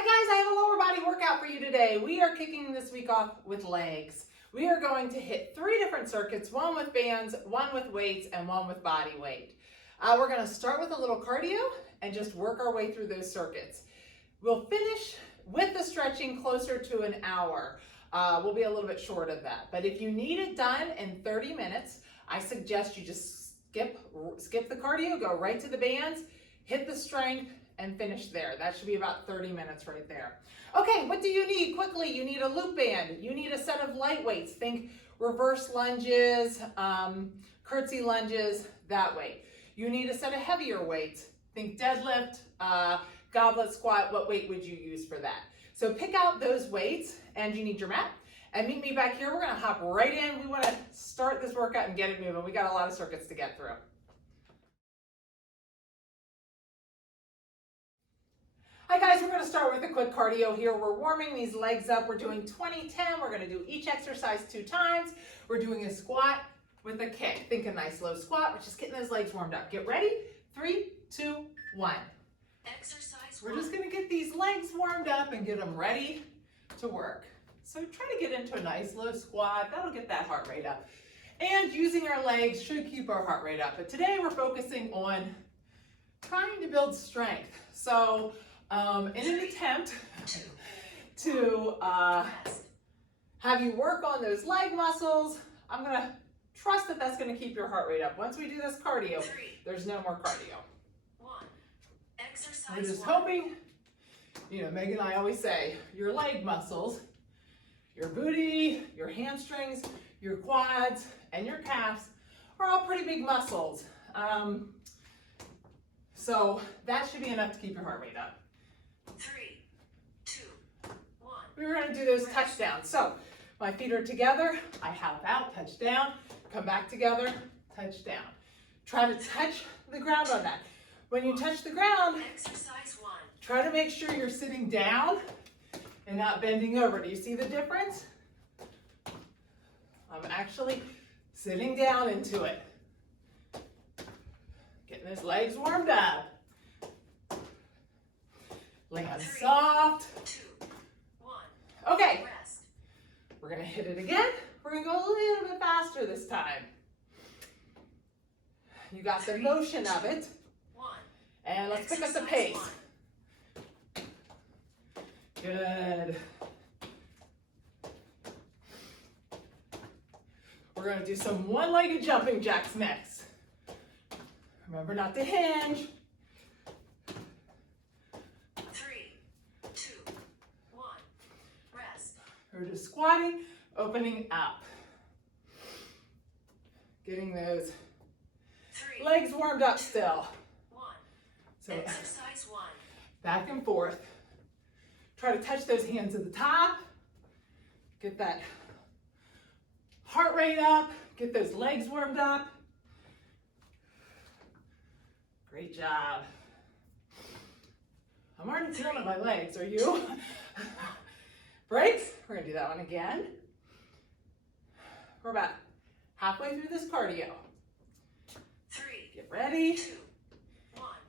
Hi guys, I have a lower body workout for you today. We are kicking this week off with legs. We are going to hit 3 different circuits, one with bands, one with weights, and one with body weight. We're going to start with a little cardio and just work our way through those circuits. We'll finish with the stretching closer to an hour. We'll be a little bit short of that. But if you need it done in 30 minutes, I suggest you just skip the cardio, go right to the bands, hit the strength, and finish there. That should be about 30 minutes right there. Okay, what do you need? Quickly, you need a loop band. You need a set of light weights. Think reverse lunges, curtsy lunges, that way. You need a set of heavier weights. Think deadlift, goblet squat. What weight would you use for that? So pick out those weights, and you need your mat. And meet me back here. We're gonna hop right in. We wanna start this workout and get it moving. We got a lot of circuits to get through. Hi guys, we're going to start with a quick cardio here. We're warming these legs up. We're doing 20-10. We're going to do each exercise 2 times. We're doing a squat with a kick. Think a nice low squat. We're just getting those legs warmed up. Get ready. 3, 2, 1. Exercise 1. We're just going to get these legs warmed up and get them ready to work. So try to get into a nice low squat. That'll get that heart rate up. And using our legs should keep our heart rate up. But today we're focusing on trying to build strength. So in an attempt to have you work on those leg muscles, I'm going to trust that that's going to keep your heart rate up. Once we do this cardio, there's no more cardio. 1. Exercise We're just 1. hoping, you know, Meg and I always say, your leg muscles, your booty, your hamstrings, your quads, and your calves are all pretty big muscles. So that should be enough to keep your heart rate up. 3, 2, 1. We're going to do those touchdowns. So my feet are together. I hop out, touch down, come back together, touch down. Try to touch the ground on that. When you touch the ground, Exercise 1. try to make sure you're sitting down and not bending over. Do you see the difference? I'm actually sitting down into it. Getting those legs warmed up. Land 3, soft. 2, 1. Okay, Rest. we're gonna hit it again. We're gonna go a little bit faster this time. You got the motion of it. 1. And let's pick up the Exercise pace. Good. We're gonna do some one-legged jumping jacks next. Remember not to hinge. 3, 2, 1. Rest. We're just squatting, opening up. Getting those 3, legs warmed up still. 1. So Exercise 1. back and forth. Try to touch those hands at the top. Get that heart rate up. Get those legs warmed up. Great job. I'm already feeling my legs. Are you? Breaks. We're going to do that one again. We're about halfway through this cardio. 3, Get ready. 2,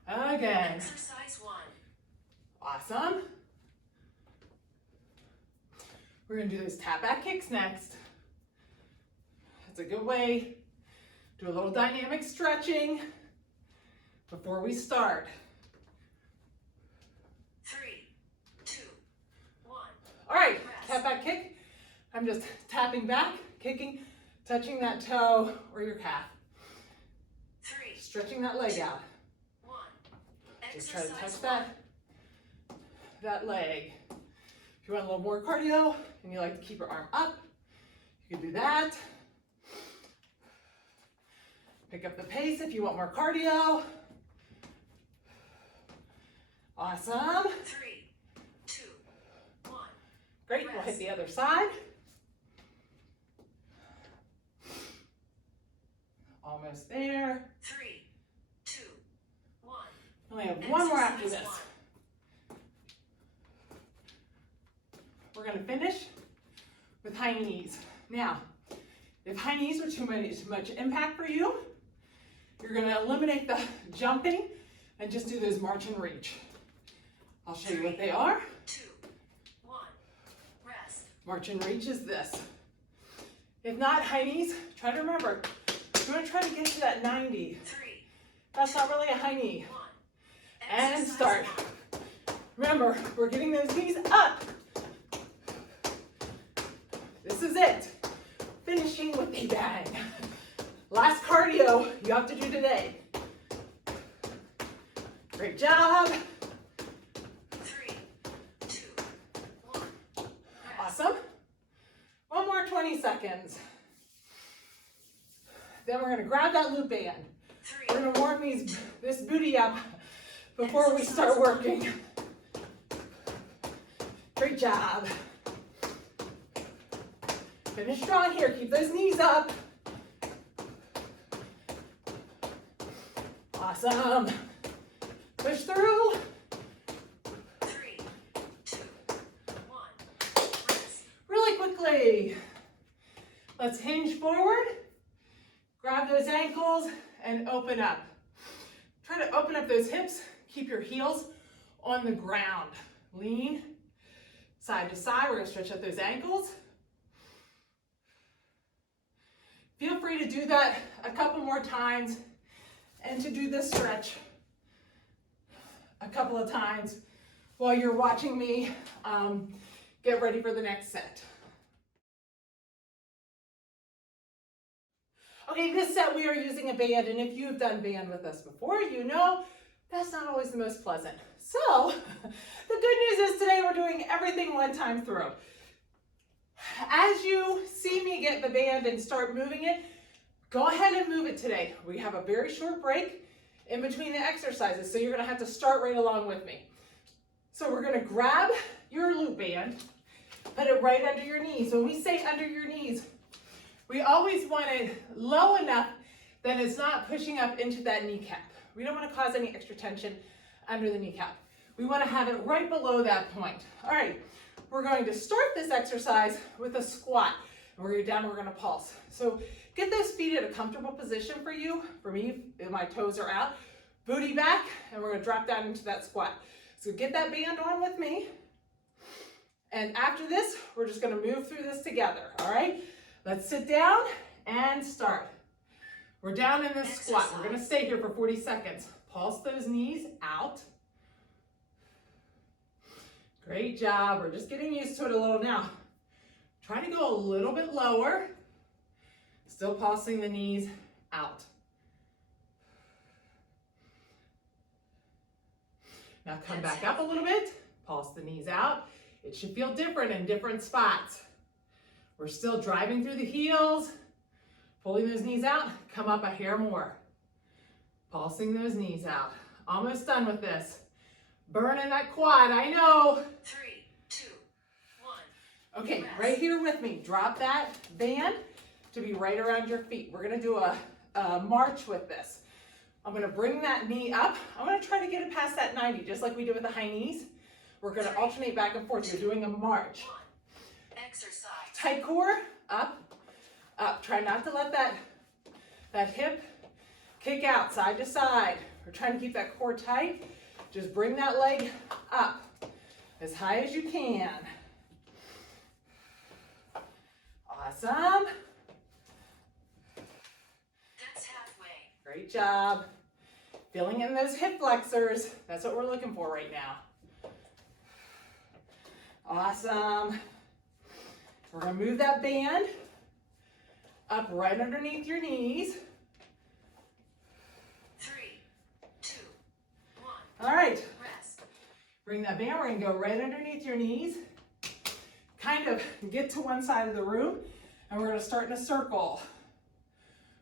1. Again. Exercise 1. Awesome. We're going to do those tap back kicks next. That's a good way. Do a little dynamic stretching before we start. 3, 2, 1. All right, tap back kick. I'm just tapping back, kicking, touching that toe or your calf. 3, Stretching that leg out. 1. Just try to touch Exercise that leg. If you want a little more cardio and you like to keep your arm up, you can do that. Pick up the pace if you want more cardio. Awesome. 3, 2, 1. Great, we'll hit the other side. Almost there. 3, 2, 1. Only have one more after Exercise this. 1. We're gonna finish with high knees. Now, if high knees are too much impact for you, you're gonna eliminate the jumping and just do those march and reach. I'll show you what they are. 2, March and reach is this. If not, high knees, try to remember, you want to try to get to that 90. 3, That's not really a high knee. 1. And Exercise start. 1. Remember, we're getting those knees up. This is it. Finishing with a bang. Last cardio you have to do today. Great job. 3, 2, 1. Awesome. One more 20 seconds. Then we're gonna grab that loop band. 3, We're gonna warm this booty up before we start working. Great job. Finish strong here. Keep those knees up. Awesome. Push through. 3, 2, 1. Rest. Really quickly. Let's hinge forward. Grab those ankles and open up. Try to open up those hips. Keep your heels on the ground. Lean side to side. We're going to stretch out those ankles. Feel free to do that a couple more times and to do this stretch a couple of times while you're watching me get ready for the next set. Okay, this set we are using a band, and if you've done band with us before, you know that's not always the most pleasant. So the good news is today we're doing everything one time through. As you see me get the band and start moving it, go ahead and move it today. We have a very short break in between the exercises, so you're gonna have to start right along with me. So we're gonna grab your loop band, put it right under your knees. When we say under your knees, we always want it low enough that it's not pushing up into that kneecap. We don't want to cause any extra tension under the kneecap. We want to have it right below that point. All right, we're going to start this exercise with a squat. We're going to go down and we're going to pulse. So get those feet in a comfortable position for you. For me, my toes are out. Booty back, and we're going to drop down into that squat. So get that band on with me. And after this, we're just going to move through this together, all right? Let's sit down and start. We're down in this squat. We're going to stay here for 40 seconds. Pulse those knees out. Great job. We're just getting used to it a little now. Try to go a little bit lower. Still pulsing the knees out. Now come back up a little bit. Pulse the knees out. It should feel different in different spots. We're still driving through the heels, pulling those knees out, come up a hair more. Pulsing those knees out. Almost done with this. Burning that quad, I know. 3, 2, 1. Okay, right here with me. Drop that band to be right around your feet. We're gonna do a march with this. I'm gonna bring that knee up. I'm gonna try to get it past that 90, just like we did with the high knees. We're gonna alternate back and forth. You're doing a march. 1. Exercise. Tight core, up, up. Try not to let that hip kick out side to side. We're trying to keep that core tight. Just bring that leg up as high as you can. Awesome. That's halfway. Great job. Filling in those hip flexors. That's what we're looking for right now. Awesome. We're going to move that band up right underneath your knees. 3, 2, 1. All right. Rest. Bring that band. We're going to go right underneath your knees. Kind of get to one side of the room, and we're going to start in a circle.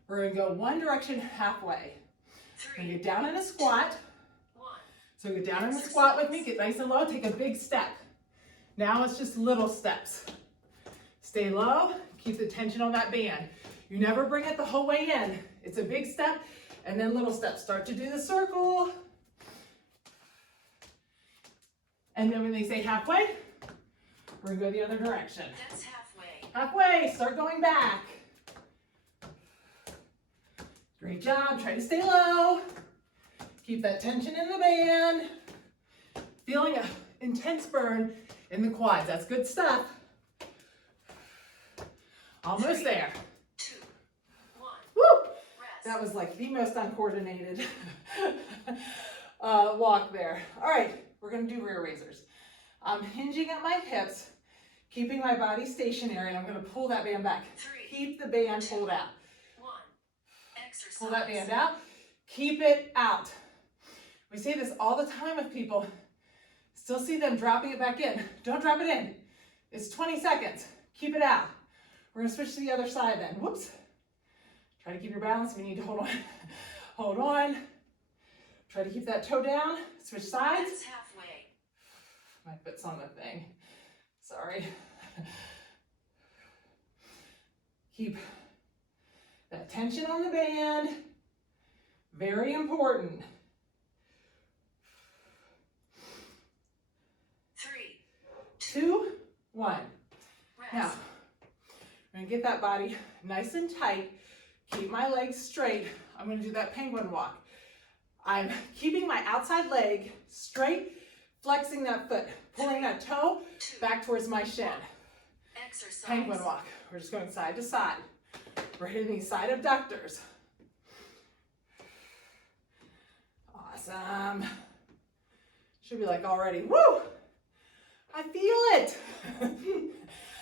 We're going to go one direction halfway. We're going to get down in a squat. 1. So get down in a squat with me. Get nice and low. Take a big step. Now it's just little steps. Stay low, keep the tension on that band. You never bring it the whole way in. It's a big step and then little steps. Start to do the circle. And then when they say halfway, we're gonna go the other direction. That's halfway. Halfway, start going back. Great job, try to stay low. Keep that tension in the band. Feeling an intense burn in the quads, that's good stuff. Almost there. 2, 1. Woo! Rest. That was like the most uncoordinated walk there. All right, we're gonna do rear raisers. I'm hinging at my hips, keeping my body stationary, and I'm gonna pull that band back. 3, Keep the band pulled out. 1. Exercise. Pull that band out. Keep it out. We say this all the time with people. Still see them dropping it back in. Don't drop it in. It's 20 seconds. Keep it out. We're gonna switch to the other side then. Whoops. Try to keep your balance. We need to hold on. Hold on. Try to keep that toe down. Switch sides. That's halfway. My foot's on the thing. Sorry. Keep that tension on the band. Very important. 3, 2, 1. rest. Now, I'm gonna get that body nice and tight. Keep my legs straight. I'm gonna do that penguin walk. I'm keeping my outside leg straight, flexing that foot, pulling that toe 2, back towards my shin. exercise. Penguin walk. We're just going side to side. We're hitting these side abductors. Awesome. Should be like already, woo! I feel it.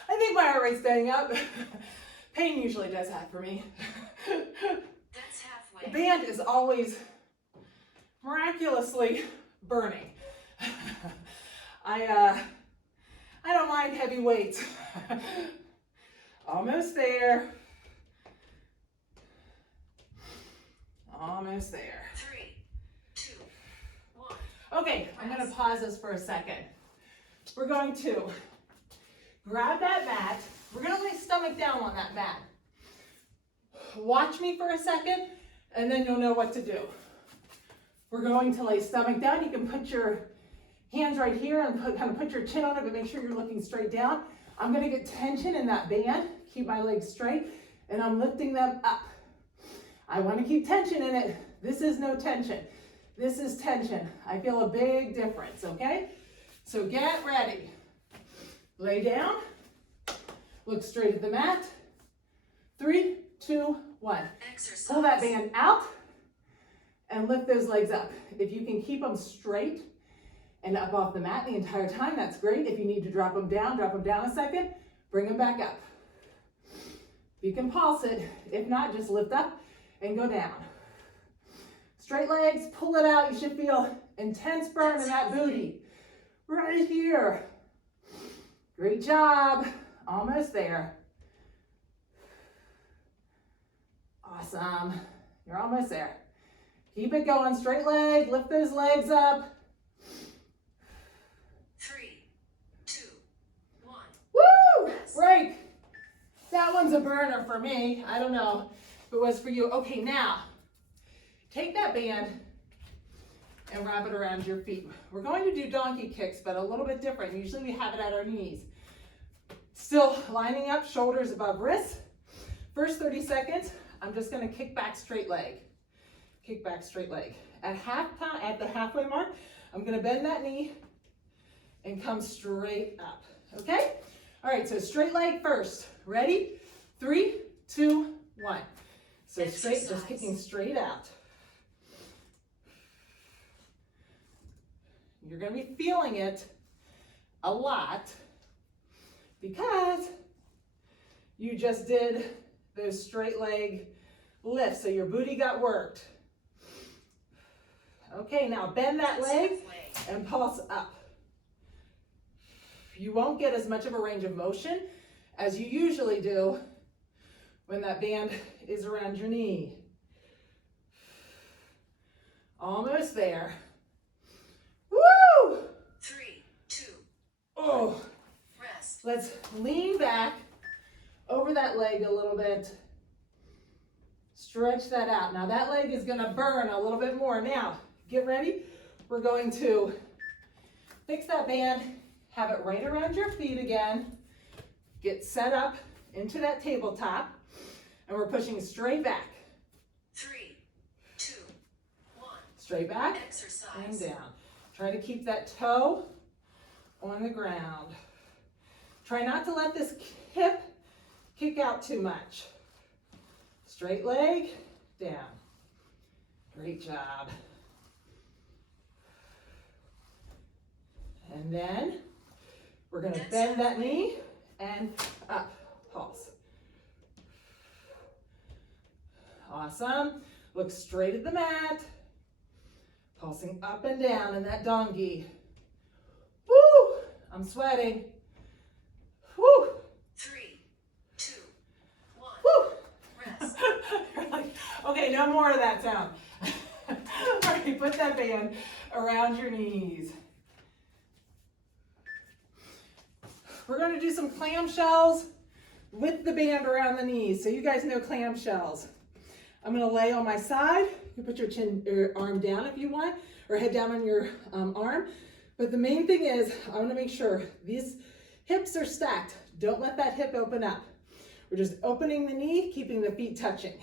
I think my heart rate's staying up. Pain usually does that for me. That's halfway. The band is always miraculously burning. I don't mind heavy weights. Almost there. Almost there. 3, 2, 1. Okay, I'm gonna pause this for a second. We're going to grab that mat. We're gonna lay stomach down on that mat. Watch me for a second, and then you'll know what to do. We're going to lay stomach down. You can put your hands right here and kind of put your chin on it, but make sure you're looking straight down. I'm gonna get tension in that band, keep my legs straight, and I'm lifting them up. I wanna keep tension in it. This is no tension. This is tension. I feel a big difference, okay? So get ready. Lay down, look straight at the mat. 3, 2, 1. Exercise. Pull that band out and lift those legs up. If you can keep them straight and up off the mat the entire time, that's great. If you need to drop them down a second, bring them back up. You can pulse it. If not, just lift up and go down. Straight legs, pull it out. You should feel intense burn in that booty. Right here. Great job. Almost there. Awesome. You're almost there. Keep it going. Straight leg. Lift those legs up. 3, 2, 1. Woo! Break. That one's a burner for me. I don't know if it was for you. Okay, now take that band and wrap it around your feet. We're going to do donkey kicks, but a little bit different. Usually we have it at our knees. Still lining up, shoulders above wrists. First 30 seconds, I'm just gonna kick back straight leg. Kick back straight leg. At the halfway mark, I'm gonna bend that knee and come straight up, okay? All right, so straight leg first. Ready? 3, 2, 1. So straight, just kicking straight out. You're gonna be feeling it a lot because you just did those straight leg lifts, so your booty got worked. Okay, now bend that leg and pulse up. You won't get as much of a range of motion as you usually do when that band is around your knee. Almost there. Woo! 3, 2. Oh, Rest. let's lean back over that leg a little bit. Stretch that out. Now that leg is gonna burn a little bit more. Now, get ready. We're going to fix that band, have it right around your feet again, get set up into that tabletop, and we're pushing straight back. 3, 2, 1. Straight back Exercise. and down. Try to keep that toe on the ground. Try not to let this hip kick out too much. Straight leg, down. Great job. And then we're going to bend that knee and up. Pulse. Awesome. Look straight at the mat. Pulsing up and down in that donkey. Woo! I'm sweating. Woo! 3, 2, 1. Woo! Rest. You're like, okay, no more of that sound. All right, put that band around your knees. We're going to do some clam shells with the band around the knees. So you guys know clam shells. I'm going to lay on my side. You put your arm down if you want, or head down on your arm. But the main thing is, I want to make sure these hips are stacked. Don't let that hip open up. We're just opening the knee, keeping the feet touching.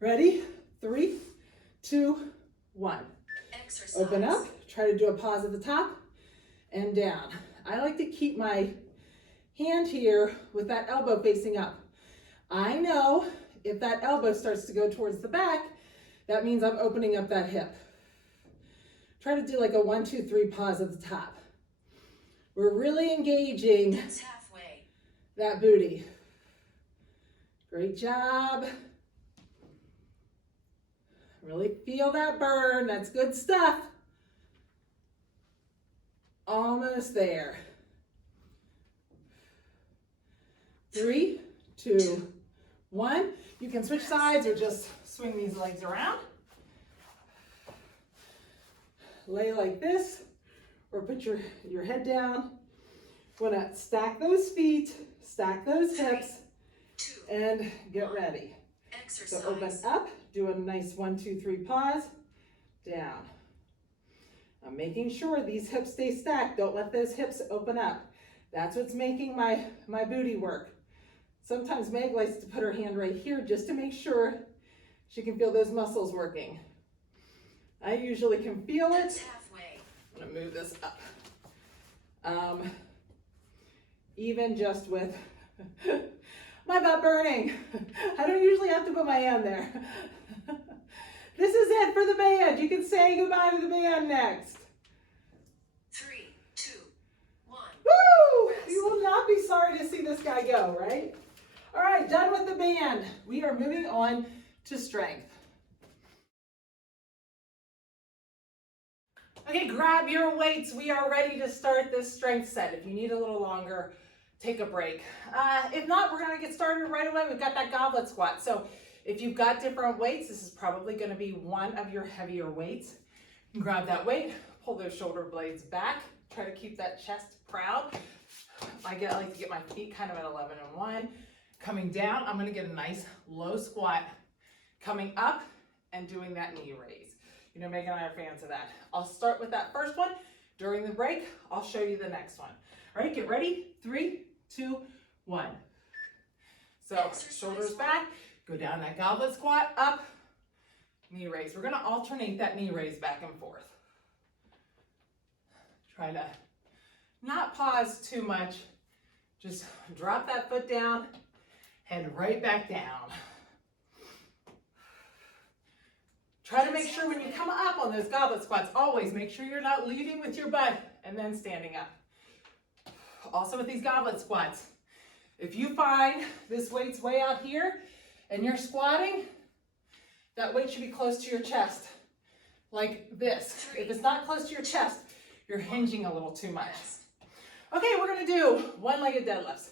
Ready? 3, 2, 1. Exercise. Open up. Try to do a pause at the top and down. I like to keep my hand here with that elbow facing up. I know if that elbow starts to go towards the back, that means I'm opening up that hip. Try to do like a 1, 2, 3 pause at the top. We're really engaging That's halfway. that booty. Great job. Really feel that burn. That's good stuff. Almost there. 3, 2, 1. You can switch sides or just swing these legs around. Lay like this, or put your head down. Want to stack those feet, stack those hips, 2, and get ready. exercise. So open up, do a nice 1, 2, 3 pause, down. I'm making sure these hips stay stacked. Don't let those hips open up. That's what's making my booty work. Sometimes Meg likes to put her hand right here just to make sure she can feel those muscles working. I usually can feel That's it. halfway. I'm gonna move this up. Even just with my butt burning. I don't usually have to put my hand there. This is it for the band. You can say goodbye to the band next. 3, 2, 1. Woo! You will not be sorry to see this guy go, right? All right, done with the band. We are moving on to strength. Okay, grab your weights. We are ready to start this strength set. If you need a little longer, take a break. If not, we're gonna get started right away. We've got that goblet squat. So if you've got different weights, this is probably gonna be one of your heavier weights. You can grab that weight, pull those shoulder blades back, try to keep that chest proud. I like to get my feet kind of at 11 and 1. Coming down, I'm gonna get a nice low squat. Coming up and doing that knee raise. You know, Megan and I are fans of that. I'll start with that first one. During the break, I'll show you the next one. All right, get ready. 3, 2, 1. So shoulders back, go down that goblet squat, up, knee raise. We're gonna alternate that knee raise back and forth. Try to not pause too much. Just drop that foot down, head right back down. Try to make sure when you come up on those goblet squats, always make sure you're not leading with your butt and then standing up. Also with these goblet squats, if you find this weight's way out here and you're squatting, that weight should be close to your chest, like this. If it's not close to your chest, you're hinging a little too much. Okay, we're gonna do one-legged deadlifts.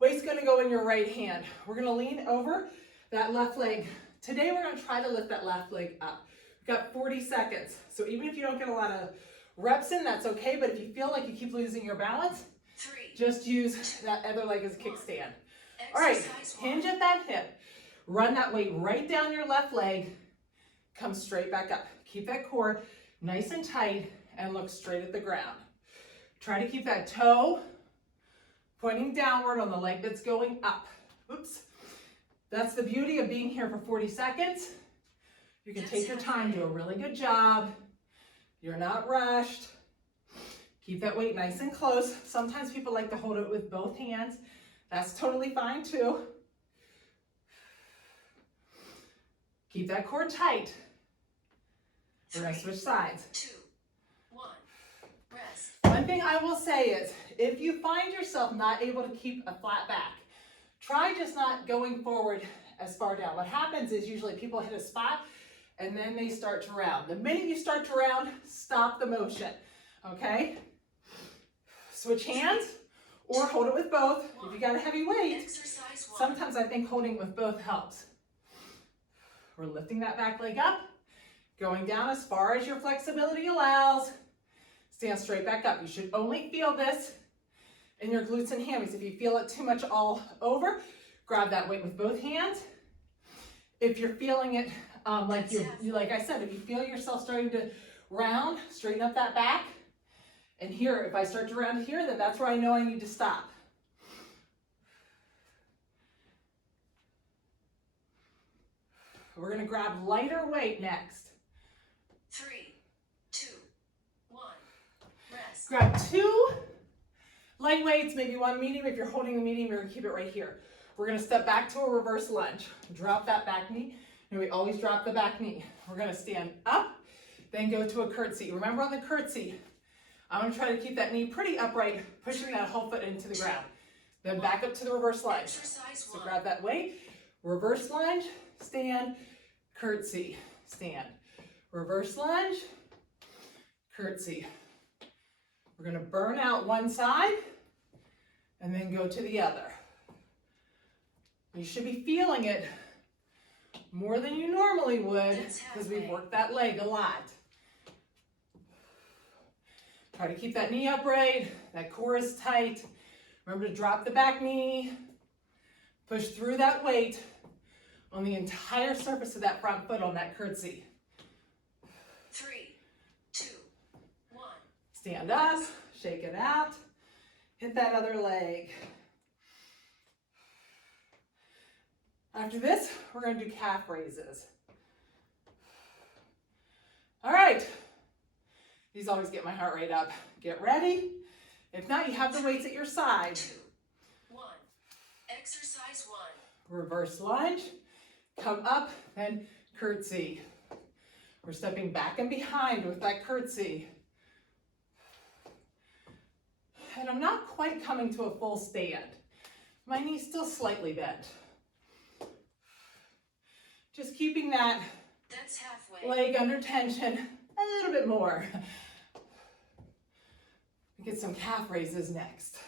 Weight's gonna go in your right hand. We're gonna lean over that left leg. Today we're gonna try to lift that left leg up. We've got 40 seconds. So even if you don't get a lot of reps in, that's okay. But if you feel like you keep losing your balance, 3, just use that other leg as a kickstand. exercise. All right, hinge at that hip. Run that weight right down your left leg. Come straight back up. Keep that core nice and tight and look straight at the ground. Try to keep that toe pointing downward on the leg that's going up. Oops. That's the beauty of being here for 40 seconds. You can take your time, do a really good job. You're not rushed. Keep that weight nice and close. Sometimes people like to hold it with both hands. That's totally fine too. Keep that core tight. We're going to switch sides. 2, 1, rest. One thing I will say is, if you find yourself not able to keep a flat back, try just not going forward as far down. What happens is usually people hit a spot and then they start to round. The minute you start to round, stop the motion, okay? Switch hands or hold it with both. If you got a heavy weight, Exercise 1. sometimes I think holding it with both helps. We're lifting that back leg up, going down as far as your flexibility allows. Stand straight back up. You should only feel this in your glutes and hammies. If you feel it too much all over, grab that weight with both hands. If you're feeling it like I said, if you feel yourself starting to round, straighten up that back. And here, if I start to round here, then that's where I know I need to stop. We're going to grab lighter weight next. 3, 2, 1, rest. Grab 2 light weights, maybe 1 medium. If you're holding the medium, you're going to keep it right here. We're going to step back to a reverse lunge. Drop that back knee. And we always drop the back knee. We're going to stand up, then go to a curtsy. Remember on the curtsy, I'm going to try to keep that knee pretty upright, pushing that whole foot into the ground. Then back up to the reverse lunge. So grab that weight, reverse lunge, stand, curtsy, stand. Reverse lunge, curtsy. We're going to burn out one side and then go to the other. You should be feeling it more than you normally would because we've worked that leg a lot. Try to keep that knee upright, that core is tight. Remember to drop the back knee, push through that weight on the entire surface of that front foot on that curtsy. 3, 2, 1. Stand up, shake it out, hit that other leg. After this, we're going to do calf raises. All right. These always get my heart rate up. Get ready. If not, you have the weights at your side. 2, 1. Exercise 1. Reverse lunge. Come up and curtsy. We're stepping back and behind with that curtsy. And I'm not quite coming to a full stand. My knee's still slightly bent. Just keeping that That's halfway. leg under tension a little bit more. Get some calf raises next.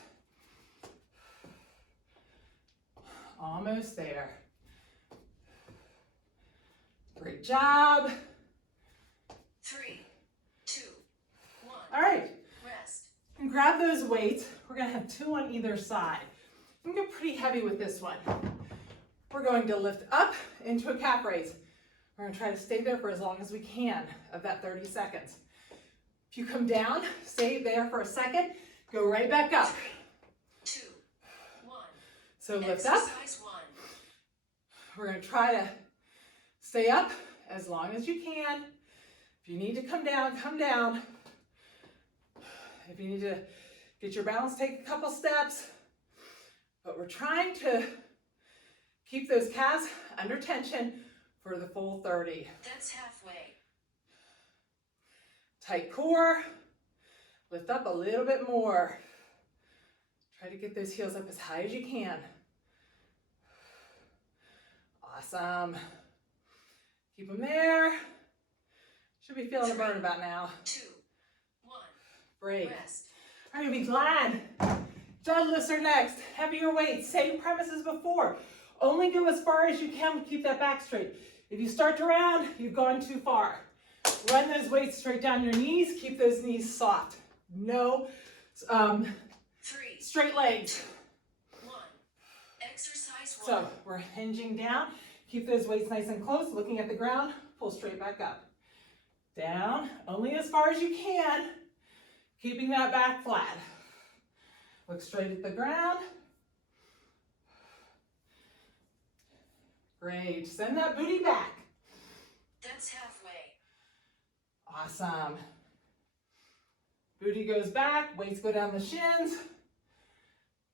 Almost there. Great job. 3, 2, 1. All right, Rest. and grab those weights. We're gonna have 2 on either side. I'm gonna get pretty heavy with this one. We're going to lift up into a calf raise. We're gonna try to stay there for as long as we can of that 30 seconds. If you come down, stay there for a second, go right back up. 2, 1. So lift up. Exercise 1. We're gonna try to stay up as long as you can. If you need to come down, come down. If you need to get your balance, take a couple steps. But we're trying to keep those calves under tension for the full 30. That's halfway. Tight core. Lift up a little bit more. Try to get those heels up as high as you can. Awesome. Keep them there. Should be feeling a burn about now. 2, 1. Great. Rest. All right, be glad. Deadlifts are next. Heavier weights, same premise as before. Only go as far as you can to keep that back straight. If you start to round, you've gone too far. Run those weights straight down your knees. Keep those knees soft. No 3, straight legs. 1. Exercise 1. So we're hinging down. Keep those weights nice and close, looking at the ground. Pull straight back up. Down, only as far as you can. Keeping that back flat. Look straight at the ground. Great. Send that booty back. That's halfway. Awesome. Booty goes back, weights go down the shins.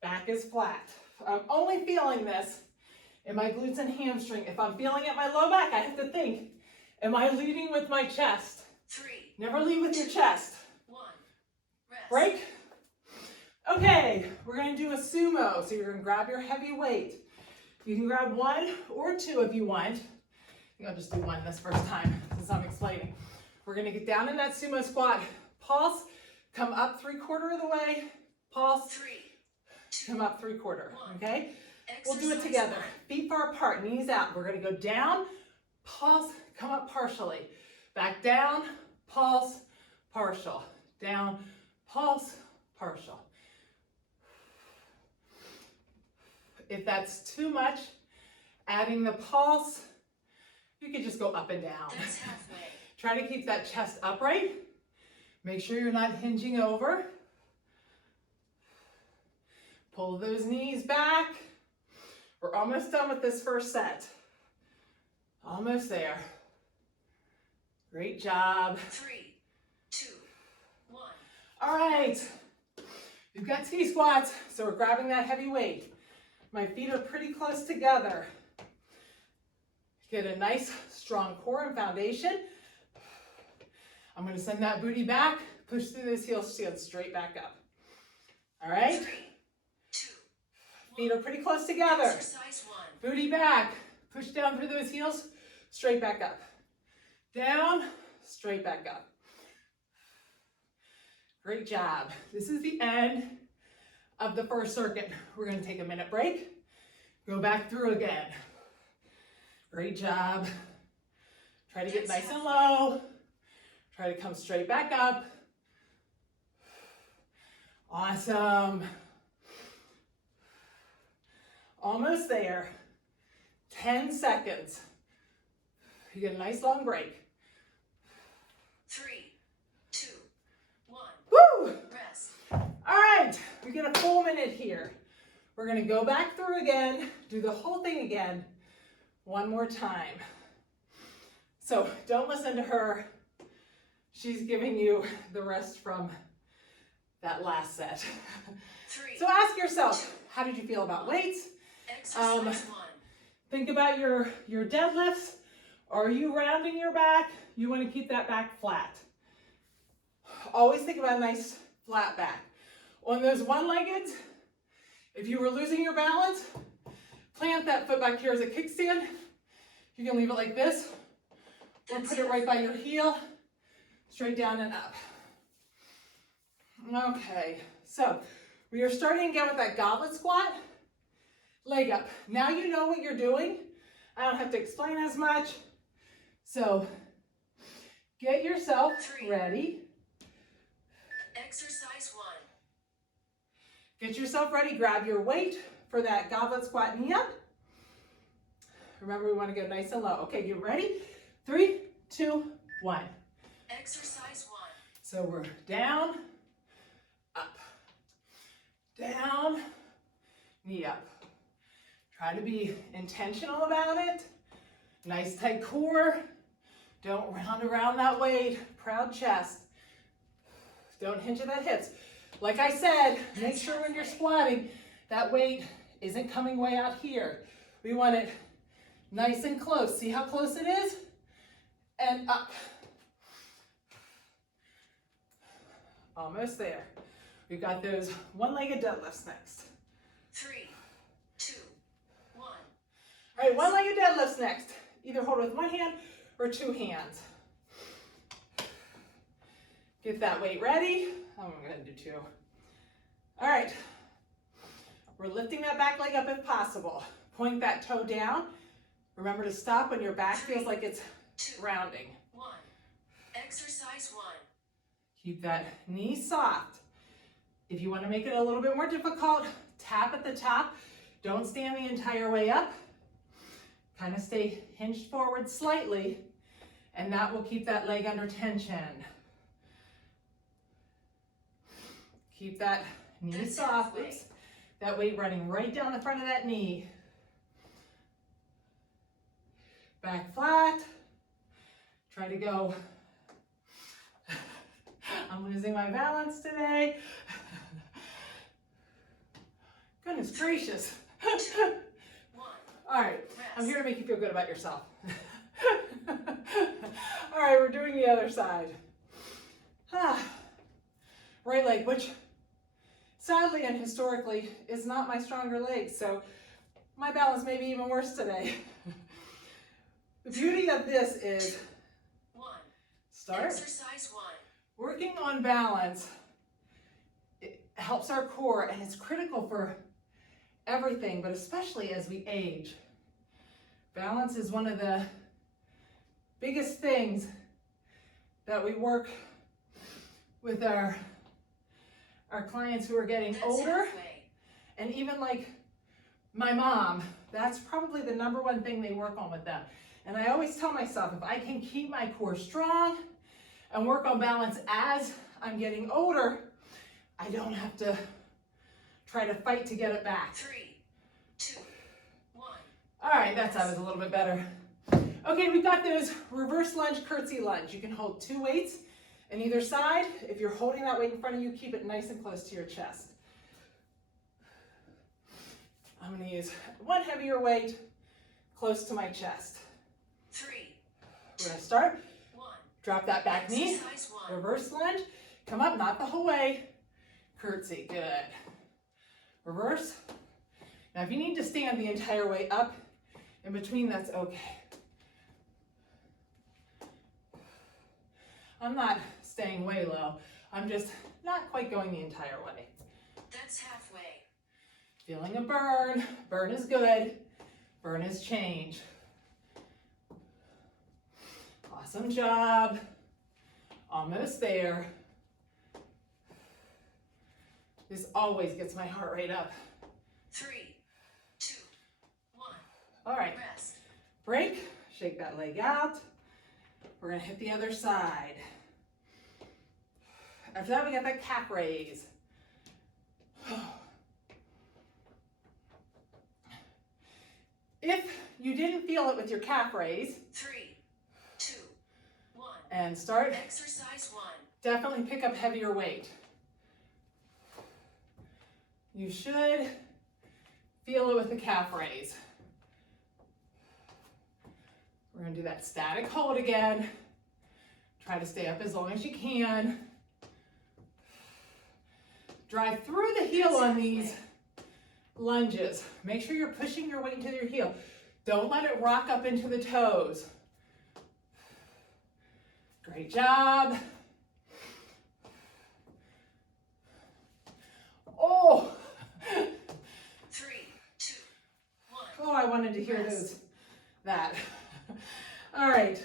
Back is flat. I'm only feeling this in my glutes and hamstring. If I'm feeling it in my low back, I have to think, am I leading with my chest? 3. Never lead with your chest. 1. Rest. Break. Okay, we're gonna do a sumo. So you're gonna grab your heavy weight. You can grab 1 or 2 if you want. I think I'll just do 1 this first time since I'm explaining. We're gonna get down in that sumo squat. Pulse, come up 3/4 of the way. Pulse, 3, 2, come up 3/4, 1. okay? We'll do it Exercise together. 1. Feet far apart, knees out. We're gonna go down, pulse, come up partially. Back down, pulse, partial. Down, pulse, partial. If that's too much, adding the pulse, you can just go up and down. That's halfway. Try to keep that chest upright. Make sure you're not hinging over. Pull those knees back. We're almost done with this first set. Almost there. Great job. 3, 2, 1. All right. We've got T-squats, so we're grabbing that heavy weight. My feet are pretty close together. Get a nice strong core and foundation. I'm going to send that booty back, push through those heels, stand straight back up. All right? 3, 2, 1. Feet are pretty close together. Exercise 1. Booty back, push down through those heels, straight back up. Down, straight back up. Great job. This is the end of the first circuit. We're going to take a minute break, go back through again. Great job. Try to get nice and low. Try to come straight back up. Awesome. Almost there. 10 seconds. You get a nice long break. 3, 2, 1. Woo! Rest. All right, we get a full minute here. We're gonna go back through again, do the whole thing again, one more time. So don't listen to her. She's giving you the rest from that last set. 3. So ask yourself, how did you feel about weights? Exercise 1. Think about your deadlifts. Are you rounding your back? You want to keep that back flat. Always think about a nice flat back. On those one-leggeds, if you were losing your balance, plant that foot back here as a kickstand. You can leave it like this, or put it right by your heel, straight down and up. Okay, so we are starting again with that goblet squat, leg up. Now you know what you're doing. I don't have to explain as much. So get yourself ready. Exercise 1. Get yourself ready. Grab your weight for that goblet squat knee up. Remember, we want to go nice and low. Okay, you ready? 3, 2, 1. Exercise 1. So we're down, up, down, knee up. Try to be intentional about it. Nice tight core. Don't round around that weight. Proud chest. Don't hinge at that hips. Like I said, make sure when you're squatting, that weight isn't coming way out here. We want it nice and close. See how close it is? And up. Almost there. We've got those one-legged deadlifts next. 3, 2, 1. All right, one-legged deadlifts next. Either hold with one hand or two hands. Get that weight ready. I'm gonna do 2. All right, we're lifting that back leg up if possible. Point that toe down. Remember to stop when your back feels like it's 2, rounding. 1. Exercise 1. Keep that knee soft. If you want to make it a little bit more difficult, tap at the top. Don't stand the entire way up. Kind of stay hinged forward slightly, and that will keep that leg under tension. Keep that knee soft. Oops. That weight running right down the front of that knee. Back flat. Try to go. I'm losing my balance today. Goodness gracious. 2, 1. All right, I'm Rest. here to make you feel good about yourself. All right, we're doing the other side. Right leg, which sadly and historically is not my stronger leg, so my balance may be even worse today. The beauty of this is 1. start Exercise 1. working on balance. It helps our core, and it's critical for everything, but especially as we age. Balance is one of the biggest things that we work with our clients who are getting That's older. halfway. And even like my mom, that's probably the number one thing they work on with them. And I always tell myself, if I can keep my core strong and work on balance as I'm getting older, I don't have to try to fight to get it back. 3, 2, 1. All right, that was a little bit better. Okay, we've got those reverse lunge, curtsy lunge. You can hold 2 weights on either side. If you're holding that weight in front of you, keep it nice and close to your chest. I'm going to use one heavier weight close to my chest. 3, We're going to start. 1. Drop that back knee. Exercise 1. Reverse lunge. Come up, not the whole way. Curtsy, good. Reverse. Now, if you need to stand the entire way up, in between, that's okay. I'm not staying way low. I'm just not quite going the entire way. That's halfway. Feeling a burn. Burn is good. Burn is change. Awesome job. Almost there. This always gets my heart rate up. 3, 2, 1. All right. Rest. Break. Shake that leg out. We're going to hit the other side. After that, we got that calf raise. If you didn't feel it with your calf raise, 3, 2, 1. and start, Exercise 1. definitely pick up heavier weight. You should feel it with the calf raise. We're going to do that static hold again. Try to stay up as long as you can. Drive through the heel on these lunges. Make sure you're pushing your weight into your heel. Don't let it rock up into the toes. Great job. Oh! 3, 2, 1. Oh, I wanted to hear that. All right.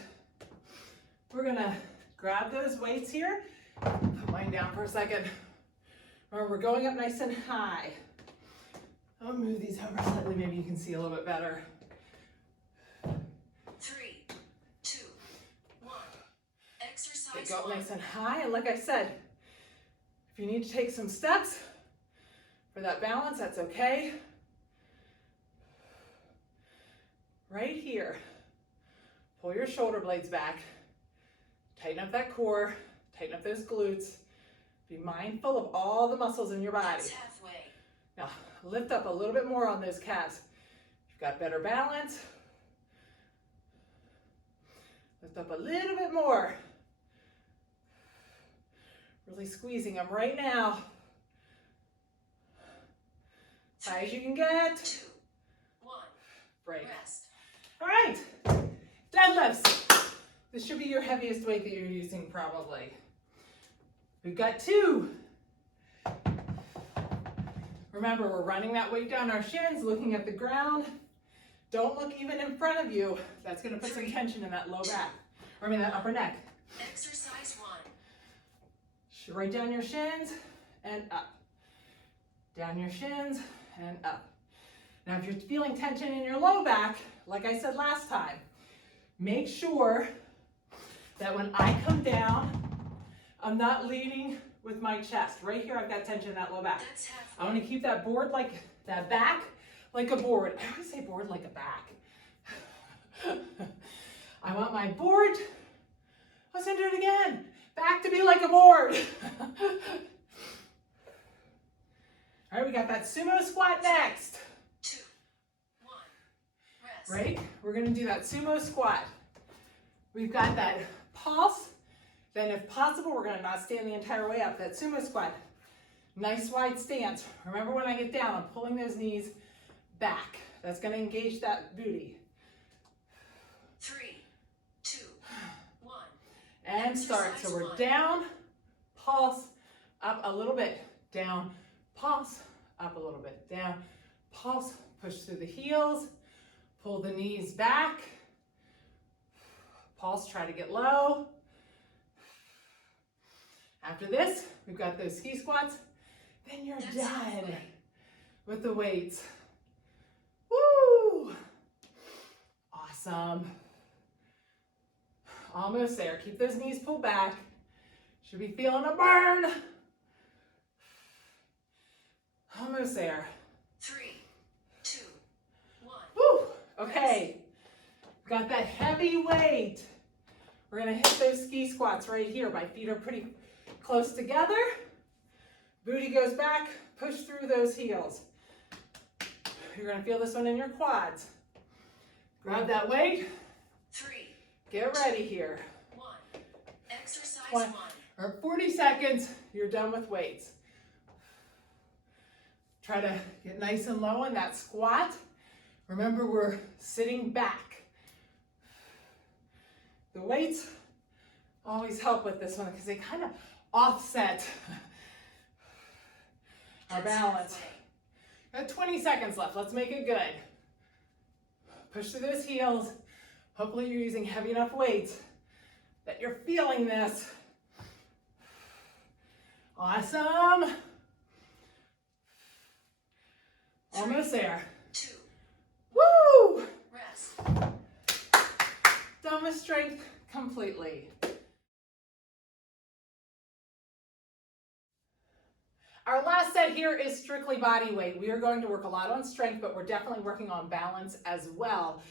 We're gonna grab those weights here. Put mine down for a second. Remember, we're going up nice and high. I'll move these over slightly, maybe you can see a little bit better. 3, 2, 1. Exercise Go up 1. nice and high, and like I said, if you need to take some steps for that balance, that's okay. Right here, pull your shoulder blades back, tighten up that core, tighten up those glutes. Be mindful of all the muscles in your body. That's halfway. Now, lift up a little bit more on those calves. You've got better balance. Lift up a little bit more. Really squeezing them right now. High as you can get. 2, 1. Break. Rest. All right, deadlifts. This should be your heaviest weight that you're using probably. We've got 2. Remember, we're running that weight down our shins, looking at the ground. Don't look even in front of you. That's gonna put some tension in that low back, that upper neck. Exercise 1. Right down your shins and up. Down your shins and up. Now, if you're feeling tension in your low back, like I said last time, make sure that when I come down, I'm not leading with my chest. Right here, I've got tension in that low back. That's halfway. I want to keep that board like that back, like a board. I always say board like a back. I want my board, let's do it again, back to be like a board. All right, we got that sumo squat next. 2, Break. We're gonna do that sumo squat. We've got that pulse. Then if possible, we're gonna not stand the entire way up. That sumo squat. Nice wide stance. Remember when I get down, I'm pulling those knees back. That's gonna engage that booty. 3, 2, 1. And start. So we're down, pulse, up a little bit, down, pulse, up a little bit, down, pulse, push through the heels, pull the knees back, pulse, try to get low. After this, we've got those ski squats, then you're done with the weights. Woo! Awesome. Almost there. Keep those knees pulled back. Should be feeling a burn. Almost there. 3, 2, 1. Woo! Okay. Got that heavy weight. We're gonna hit those ski squats right here. My feet are pretty close together. Booty goes back. Push through those heels. You're gonna feel this one in your quads. Grab that weight. 3, Get ready here. 1. Exercise 1. Or 40 seconds, you're done with weights. Try to get nice and low in that squat. Remember, we're sitting back. The weights always help with this one because they kind of offset our balance. Got 20 seconds left. Let's make it good. Push through those heels. Hopefully you're using heavy enough weights that you're feeling this. Awesome. Almost there. 2. Woo! Rest. Done with strength completely. Our last set here is strictly body weight. We are going to work a lot on strength, but we're definitely working on balance as well.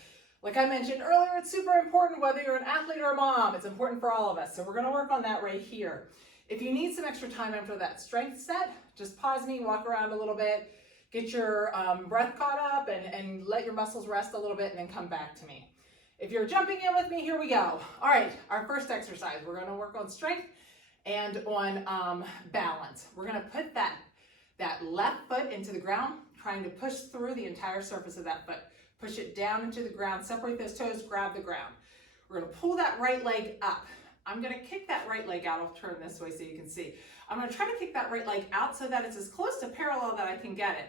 Like I mentioned earlier, it's super important whether you're an athlete or a mom. It's important for all of us. So we're going to work on that right here. If you need some extra time after that strength set, just pause me, walk around a little bit, get your breath caught up and let your muscles rest a little bit and then come back to me. If you're jumping in with me, here we go. All right, our first exercise, we're going to work on strength and on balance. We're going to put that left foot into the ground, trying to push through the entire surface of that foot. Push it down into the ground, separate those toes, grab the ground. We're going to pull that right leg up. I'm going to kick that right leg out. I'll turn this way so you can see. I'm going to try to kick that right leg out so that it's as close to parallel that I can get it.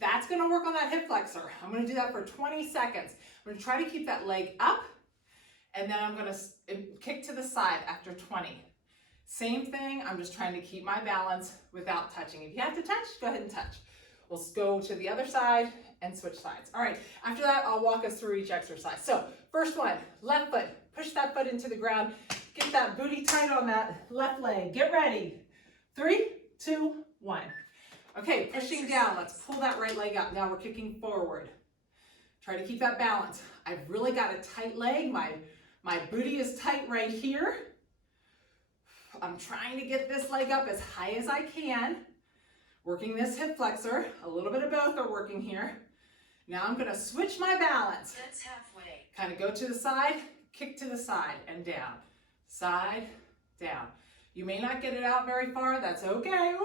That's going to work on that hip flexor. I'm going to do that for 20 seconds. I'm going to try to keep that leg up, and then I'm going to kick to the side after 20. Same thing, I'm just trying to keep my balance without touching. If you have to touch, go ahead and touch. We'll go to the other side and switch sides. All right, after that, I'll walk us through each exercise. So, first one, left foot. Push that foot into the ground. Get that booty tight on that left leg. Get ready. 3, 2, 1. Okay, pushing down. Let's pull that right leg up. Now we're kicking forward. Try to keep that balance. I've really got a tight leg. My booty is tight right here. I'm trying to get this leg up as high as I can. Working this hip flexor. A little bit of both are working here. Now I'm going to switch my balance. That's halfway. Kind of go to the side, kick to the side and down. Side, down. You may not get it out very far. That's okay.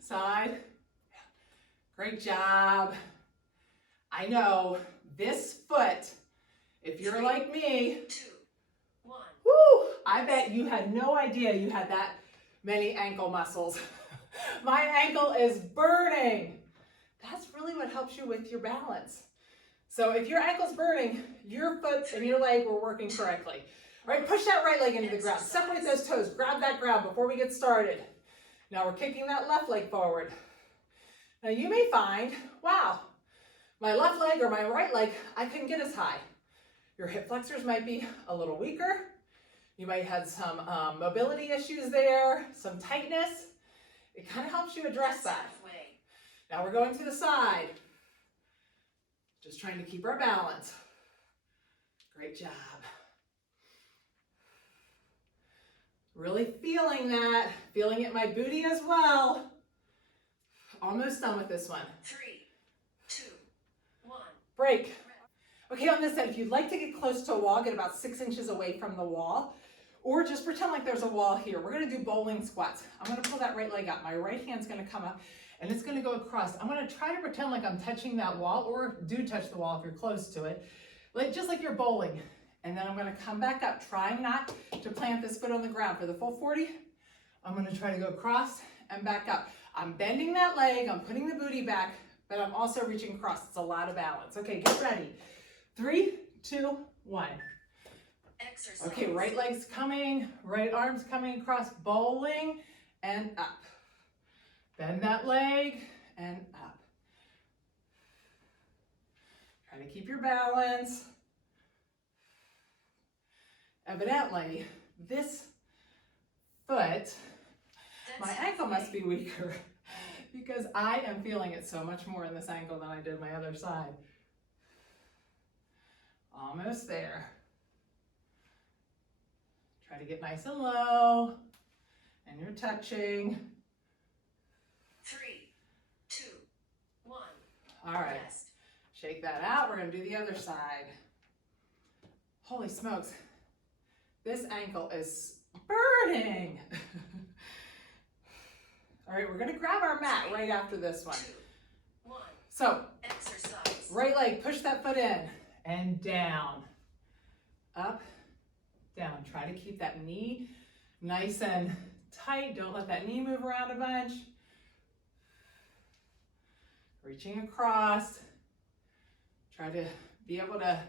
Side, down. Great job. I know this foot, if you're 3, like me, 2, 1. woo, I bet you had no idea you had that many ankle muscles. My ankle is burning. That's really what helps you with your balance. So if your ankle's burning, your foot and your leg were working correctly. All right, push that right leg into the ground. Separate those toes. Grab that ground before we get started. Now we're kicking that left leg forward. Now you may find, wow, my left leg or my right leg, I couldn't get as high. Your hip flexors might be a little weaker. You might have some mobility issues there, some tightness. It kind of helps you address that. Now we're going to the side. Just trying to keep our balance. Great job. Really feeling that. Feeling it in my booty as well. Almost done with this one. 3, 2, 1. Break. Okay, on this side, if you'd like to get close to a wall, get about 6 inches away from the wall, or just pretend like there's a wall here. We're gonna do bowling squats. I'm gonna pull that right leg up. My right hand's gonna come up and it's gonna go across. I'm gonna try to pretend like I'm touching that wall, or do touch the wall if you're close to it, just like you're bowling. And then I'm gonna come back up, trying not to plant this foot on the ground. For the full 40, I'm gonna try to go across and back up. I'm bending that leg, I'm putting the booty back, but I'm also reaching across. It's a lot of balance. Okay, get ready. 3, 2, 1. Exercise. Okay, right leg's coming, right arm's coming across, bowling and up. Bend that leg and up. Try to keep your balance. Evidently, this foot, my ankle must be weaker because I am feeling it so much more in this ankle than I did my other side. Almost there. Try to get nice and low, and you're touching. 3, 2, 1. All right, Rest. shake that out. We're gonna do the other side. Holy smokes, this ankle is burning. All right, we're gonna grab our mat right after this one. 2, 1. So, Exercise. right leg, push that foot in and down, up, down. Try to keep that knee nice and tight. Don't let that knee move around a bunch. Reaching across. Try to be able to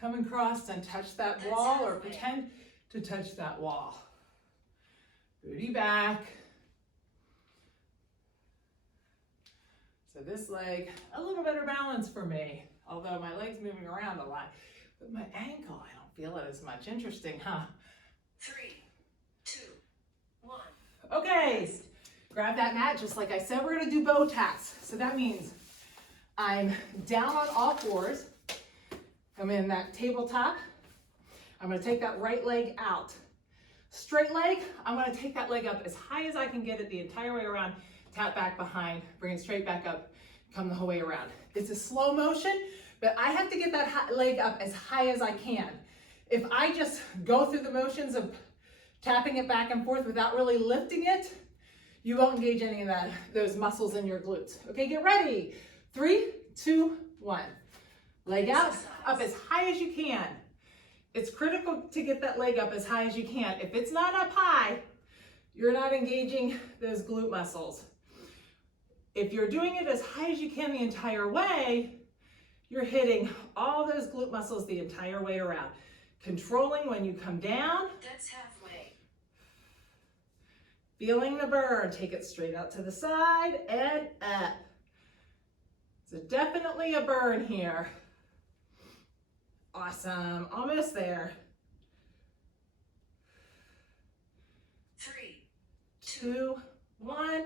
come across and touch that wall, or pretend to touch that wall. Booty back. So this leg, a little better balance for me, although my leg's moving around a lot. But my ankle, I don't feel it as much. Interesting, huh? 3, 2, 1. Okay, grab that mat. Just like I said, we're gonna do bow tacks. So that means I'm down on all fours. I'm in that tabletop. I'm gonna take that right leg out. Straight leg, I'm gonna take that leg up as high as I can get it the entire way around, tap back behind, bring it straight back up, come the whole way around. It's a slow motion, but I have to get that leg up as high as I can. If I just go through the motions of tapping it back and forth without really lifting it, you won't engage any of those muscles in your glutes. Okay, get ready. 3, 2, 1. Leg out, up as high as you can. It's critical to get that leg up as high as you can. If it's not up high, you're not engaging those glute muscles. If you're doing it as high as you can the entire way, you're hitting all those glute muscles the entire way around. Controlling when you come down. That's halfway. Feeling the burn. Take it straight out to the side and up. So definitely a burn here. Awesome. Almost there. 3, 2, 1.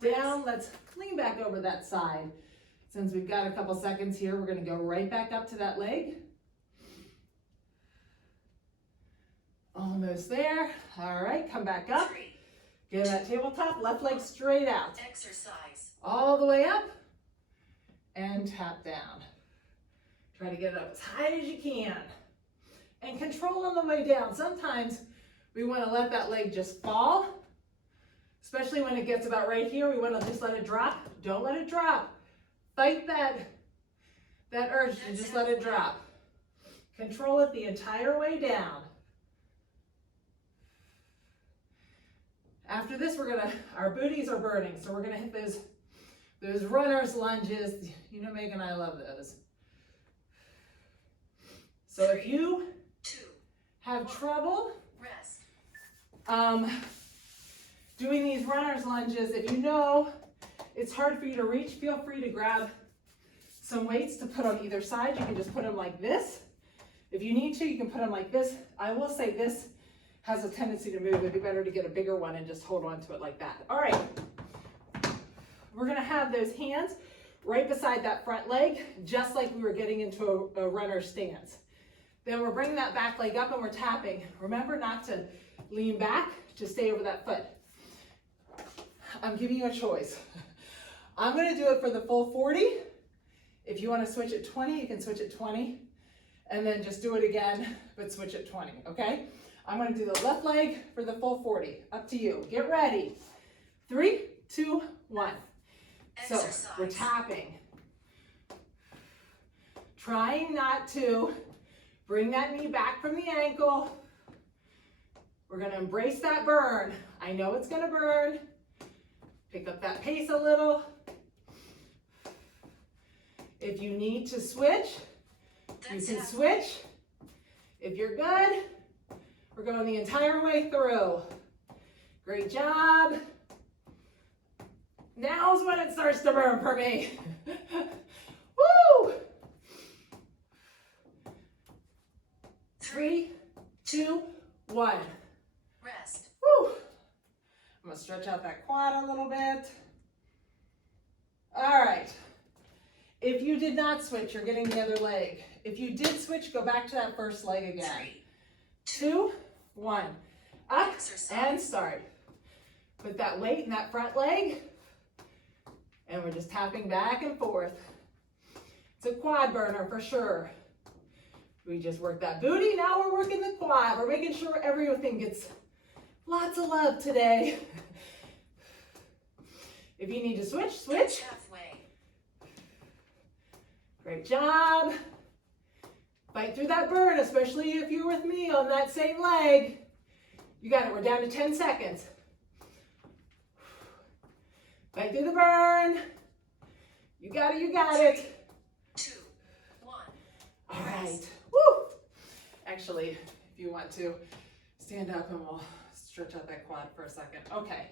Down. Let's lean back over that side. Since we've got a couple seconds here, we're going to go right back up to that leg. Almost there. All right, come back up. 3. Get that tabletop, left leg straight out. Exercise. All the way up and tap down. Try to get it up as high as you can. And control on the way down. Sometimes we want to let that leg just fall, especially when it gets about right here. We want to just let it drop. Don't let it drop. Fight that urge to just let it drop. Control it the entire way down. After this, our booties are burning, so we're gonna hit those runner's lunges. You know, Megan and I love those. So if you 2, have trouble rest. doing these runner's lunges, if you know it's hard for you to reach, feel free to grab some weights to put on either side. You can just put them like this. If you need to, you can put them like this. I will say this has a tendency to move. It'd be better to get a bigger one and just hold on to it like that. All right. We're gonna have those hands right beside that front leg, just like we were getting into a runner stance. Then we're bringing that back leg up and we're tapping. Remember not to lean back, to stay over that foot. I'm giving you a choice. I'm gonna do it for the full 40. If you wanna switch at 20, you can switch at 20. and then just do it again, but switch at 20, okay? I'm gonna do the left leg for the full 40. Up to you. Get ready. 3, 2, 1. So we're tapping. Trying not to bring that knee back from the ankle. We're gonna embrace that burn. I know it's gonna burn. Pick up that pace a little. If you need to switch, you can switch. If you're good, we're going the entire way through. Great job. Now's when it starts to burn for me. Woo! 3, 2, 1. Rest. Woo! I'm gonna stretch out that quad a little bit. All right. If you did not switch, you're getting the other leg. If you did switch, go back to that first leg again. 3, 2, 1. Up Exercise. and start. Put that weight in that front leg. And we're just tapping back and forth. It's a quad burner for sure. We just worked that booty, now we're working the quad. We're making sure everything gets lots of love today. If you need to switch, switch. Halfway. Great job. Fight through that burn, especially if you're with me on that same leg. You got it, we're down to 10 seconds. Fight through the burn. You got it, you got it. 2, 1. All right. Woo! Actually, if you want to, stand up and we'll stretch out that quad for a second. Okay.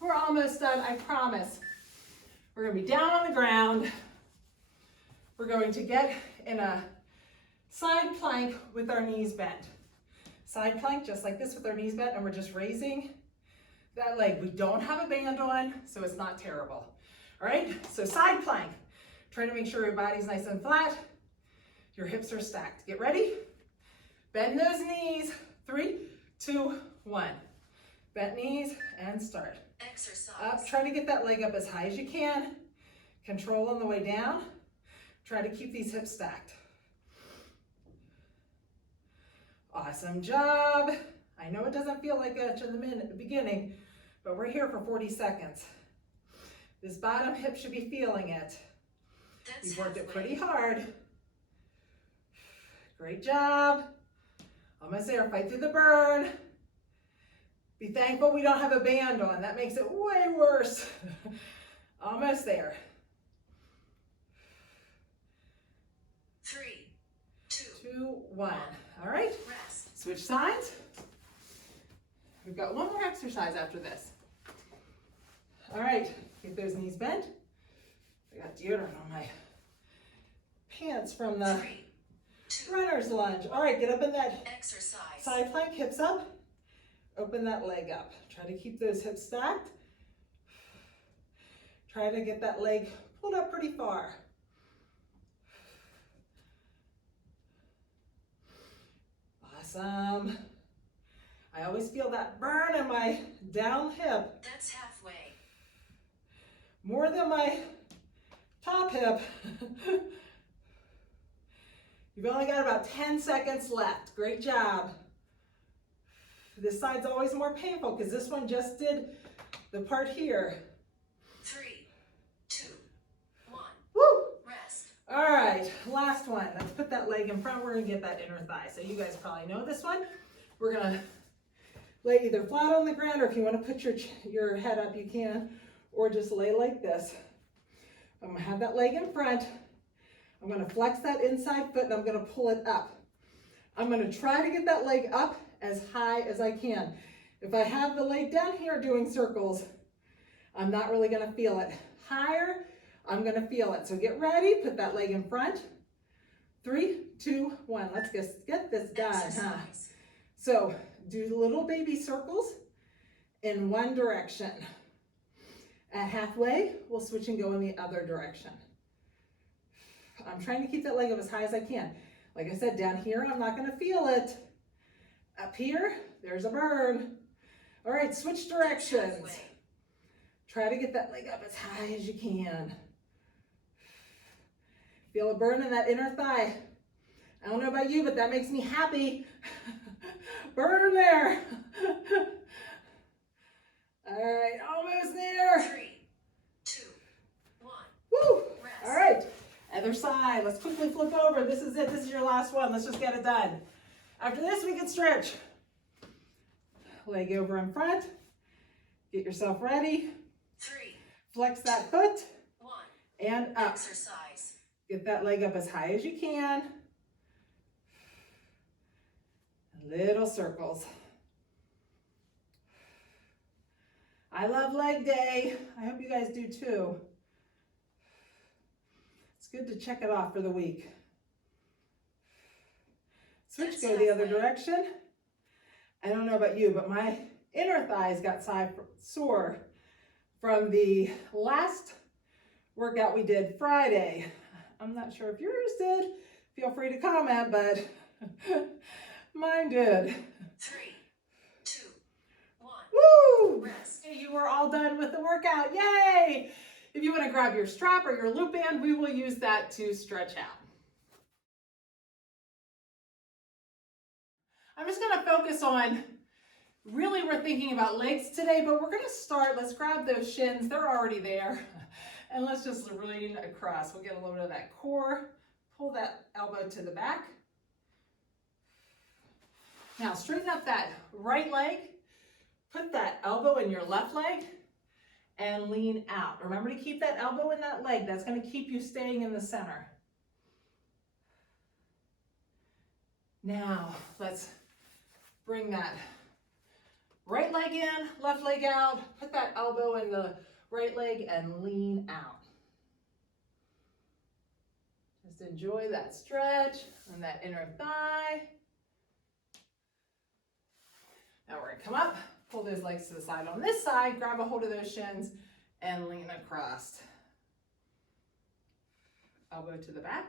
We're almost done, I promise. We're gonna be down on the ground. We're going to get in a side plank with our knees bent. Side plank, just like this with our knees bent, and we're just raising that leg. We don't have a band on, so it's not terrible. All right, so side plank. Try to make sure your body's nice and flat. Your hips are stacked. Get ready. Bend those knees. 3, 2, 1. Bent knees and start. Exercise. Up, try to get that leg up as high as you can. Control on the way down. Try to keep these hips stacked. Awesome job. I know it doesn't feel like it in the beginning, but we're here for 40 seconds. This bottom hip should be feeling it. You've worked it pretty hard. Great job. Almost there. Fight through the burn. Be thankful we don't have a band on. That makes it way worse. Almost there. 3, 2, 2, 1. All right. rest. Switch sides. We've got one more exercise after this. All right. Get those knees bent. I got deodorant on my pants from the 3, 2, runner's lunge. All right. Get up in that exercise. side plank, hips up. Open that leg up. Try to keep those hips stacked. Try to get that leg pulled up pretty far. Awesome. I always feel that burn in my down hip. That's halfway. More than my top hip. You've only got about 10 seconds left. Great job. This side's always more painful because this one just did the part here. 3, 2, 1. Woo! Rest. All right, last one. Let's put that leg in front. We're gonna get that inner thigh. So you guys probably know this one. We're gonna lay either flat on the ground, or if you want to put your head up, you can, or just lay like this. I'm gonna have that leg in front. I'm gonna flex that inside foot and I'm gonna pull it up. I'm gonna try to get that leg up as high as I can. If I have the leg down here doing circles, I'm not really gonna feel it. Higher, I'm gonna feel it. So get ready, put that leg in front. 3, 2, 1. Let's get this done, huh? So do little baby circles in one direction. At halfway, we'll switch and go in the other direction. I'm trying to keep that leg up as high as I can. Like I said, down here, I'm not gonna feel it. Up here, there's a burn. All right, switch directions. Try to get that leg up as high as you can. Feel a burn in that inner thigh. I don't know about you, but that makes me happy. Burn there. All right, almost there. 3, 2, 1. Woo. Rest. All right, other side. Let's quickly flip over. This is it. This is your last one. Let's just get it done. After this, we can stretch. Leg over in front. Get yourself ready. 3, Flex that foot 1. and up. Exercise. Get that leg up as high as you can. Little circles. I love leg day. I hope you guys do too. It's good to check it off for the week. Switch, go the other direction. I don't know about you, but my inner thighs got sore from the last workout we did Friday. I'm not sure if yours did. Feel free to comment, but mine did. 3, 2, 1. Woo! Rest. You were all done with the workout. Yay! If you want to grab your strap or your loop band, we will use that to stretch out. I'm just going to focus on, really we're thinking about legs today, but we're going to start, let's grab those shins, they're already there, and let's just lean across. We'll get a little bit of that core, pull that elbow to the back. Now straighten up that right leg, put that elbow in your left leg, and lean out. Remember to keep that elbow in that leg, that's going to keep you staying in the center. Now let's bring that right leg in, left leg out, put that elbow in the right leg and lean out. Just enjoy that stretch and that inner thigh. Now we're gonna come up, pull those legs to the side. On this side, grab a hold of those shins and lean across. Elbow to the back.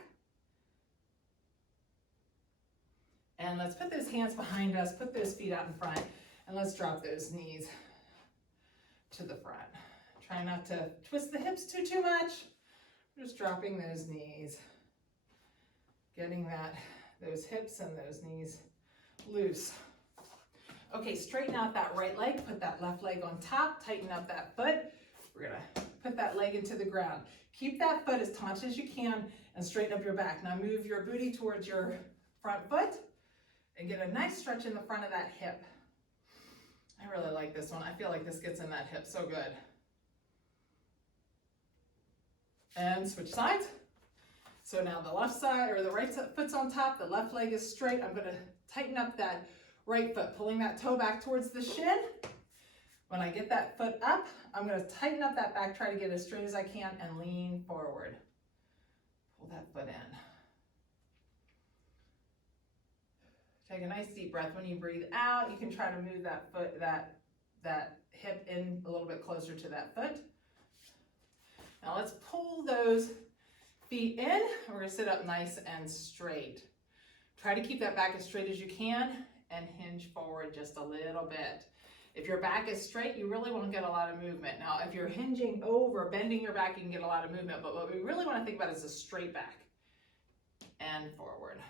And let's put those hands behind us, put those feet out in front, and let's drop those knees to the front. Try not to twist the hips too much. Just dropping those knees. Getting those hips and those knees loose. Okay, straighten out that right leg, put that left leg on top, tighten up that foot. We're gonna put that leg into the ground. Keep that foot as taut as you can and straighten up your back. Now move your booty towards your front foot and get a nice stretch in the front of that hip. I really like this one. I feel like this gets in that hip so good. And switch sides. So now the left side or the right foot's on top, the left leg is straight. I'm gonna tighten up that right foot, pulling that toe back towards the shin. When I get that foot up, I'm gonna tighten up that back, try to get as straight as I can and lean forward. Pull that foot in. Take a nice deep breath. When you breathe out, you can try to move that foot, that hip in a little bit closer to that foot. Now let's pull those feet in. We're gonna sit up nice and straight. Try to keep that back as straight as you can and hinge forward just a little bit. If your back is straight, you really won't get a lot of movement. Now, if you're hinging over, bending your back, you can get a lot of movement, but what we really wanna think about is a straight back and forward.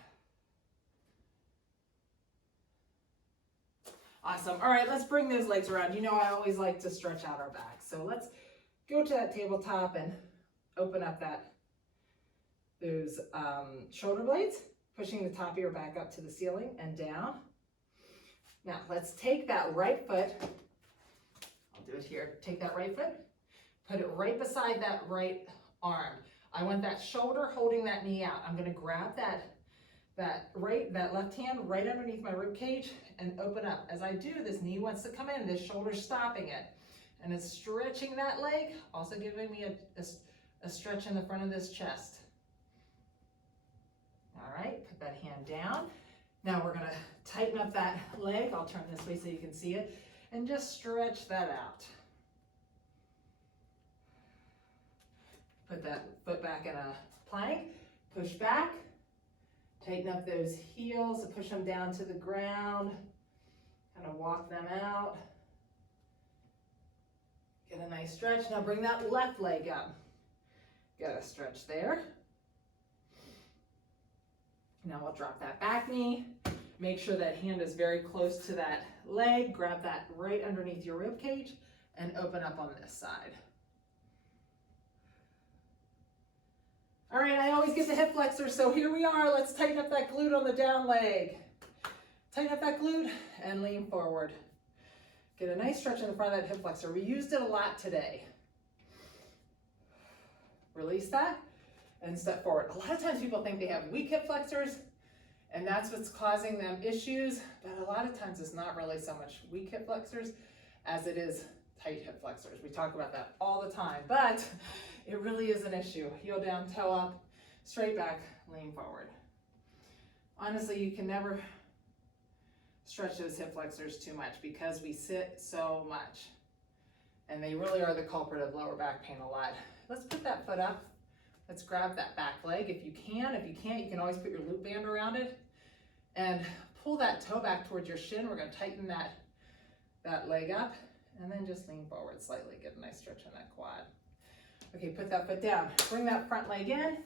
Awesome. All right, let's bring those legs around. You know I always like to stretch out our back. So let's go to that tabletop and open up those shoulder blades, pushing the top of your back up to the ceiling and down. Now let's take that right foot. I'll do it here. Take that right foot, put it right beside that right arm. I want that shoulder holding that knee out. I'm going to grab that left hand right underneath my rib cage and open up. As I do, this knee wants to come in, this shoulder's stopping it. And it's stretching that leg, also giving me a stretch in the front of this chest. All right, put that hand down. Now we're gonna tighten up that leg. I'll turn this way so you can see it. And just stretch that out. Put that foot back in a plank, push back. Tighten up those heels, push them down to the ground, kind of walk them out. Get a nice stretch. Now bring that left leg up. Get a stretch there. Now we'll drop that back knee. Make sure that hand is very close to that leg. Grab that right underneath your rib cage and open up on this side. All right, I always get the hip flexor, so here we are. Let's tighten up that glute on the down leg. Tighten up that glute and lean forward. Get a nice stretch in the front of that hip flexor. We used it a lot today. Release that and step forward. A lot of times people think they have weak hip flexors and that's what's causing them issues, but a lot of times it's not really so much weak hip flexors as it is tight hip flexors. We talk about that all the time, but it really is an issue. Heel down, toe up, straight back, lean forward. Honestly, you can never stretch those hip flexors too much because we sit so much. And they really are the culprit of lower back pain a lot. Let's put that foot up. Let's grab that back leg if you can. If you can't, you can always put your loop band around it and pull that toe back towards your shin. We're gonna tighten that leg up and then just lean forward slightly. Get a nice stretch in that quad. Okay, put that foot down. Bring that front leg in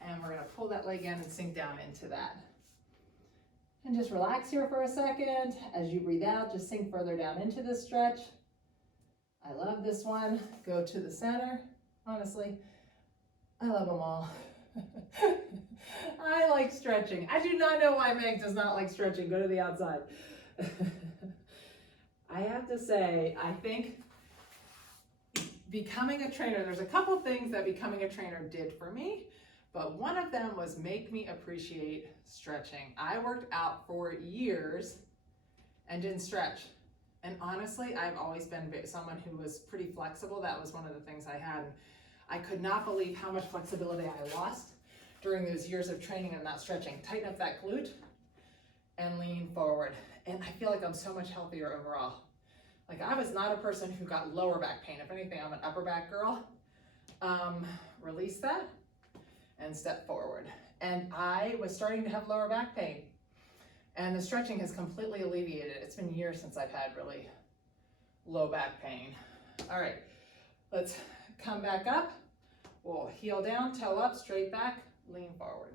and we're gonna pull that leg in and sink down into that. And just relax here for a second. As you breathe out, just sink further down into this stretch. I love this one. Go to the center. Honestly, I love them all. I like stretching. I do not know why Meg does not like stretching. Go to the outside. I have to say, I think becoming a trainer, there's a couple things that becoming a trainer did for me, but one of them was make me appreciate stretching. I worked out for years and didn't stretch. And honestly, I've always been someone who was pretty flexible. That was one of the things I had. I could not believe how much flexibility I lost during those years of training and not stretching. Tighten up that glute and lean forward. And I feel like I'm so much healthier overall. Like I was not a person who got lower back pain. If anything, I'm an upper back girl. Release that and step forward. And I was starting to have lower back pain. And the stretching has completely alleviated it. It's been years since I've had really low back pain. All right, let's come back up. We'll heel down, toe up, straight back, lean forward.